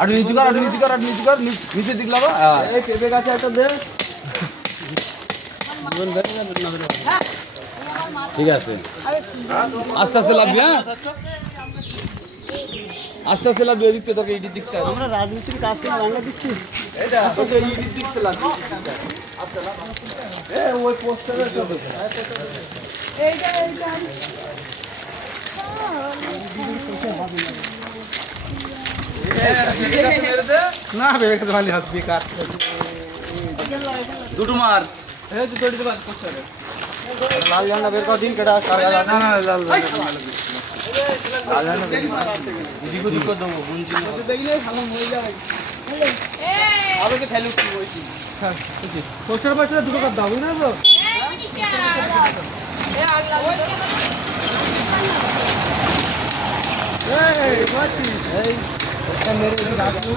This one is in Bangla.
আর নিচু কর, আর নিচু কর, আর নিচু কর, নিচের দিক লাগা। এই পেঁপে গাছে একটা দে। ঠিক আছে, আস্তে আস্তে লাগবি। হ্যাঁ, আস্তে আস্তে লাগবে। ওই দিকটা তোকে ইডির দিকটা, আমরা রাজমিস্ত্রি কাজ করে রান্না দিচ্ছি। এটা তোকে ইডির দিকটা লাগবে। আস্তে লাগা। ওই পোস্টারে এইটা না বেকার ভালো হবে, বেকার দুটো মার। এই দুটো দিতে পার পোস্টারে লাল ঝান্ডা বের কর দিন। কেডা কারা লাল না লাল ঝান্ডা বের দিকো দিকো দেবো বুনজি দেখলে ভালো হয়ে যাবে। আবে কে ফেলু কি হইছি পোস্টার পাশে দুটো কাট দাও না তো। এই বাচ্চি এই এটা মেরে রাখু।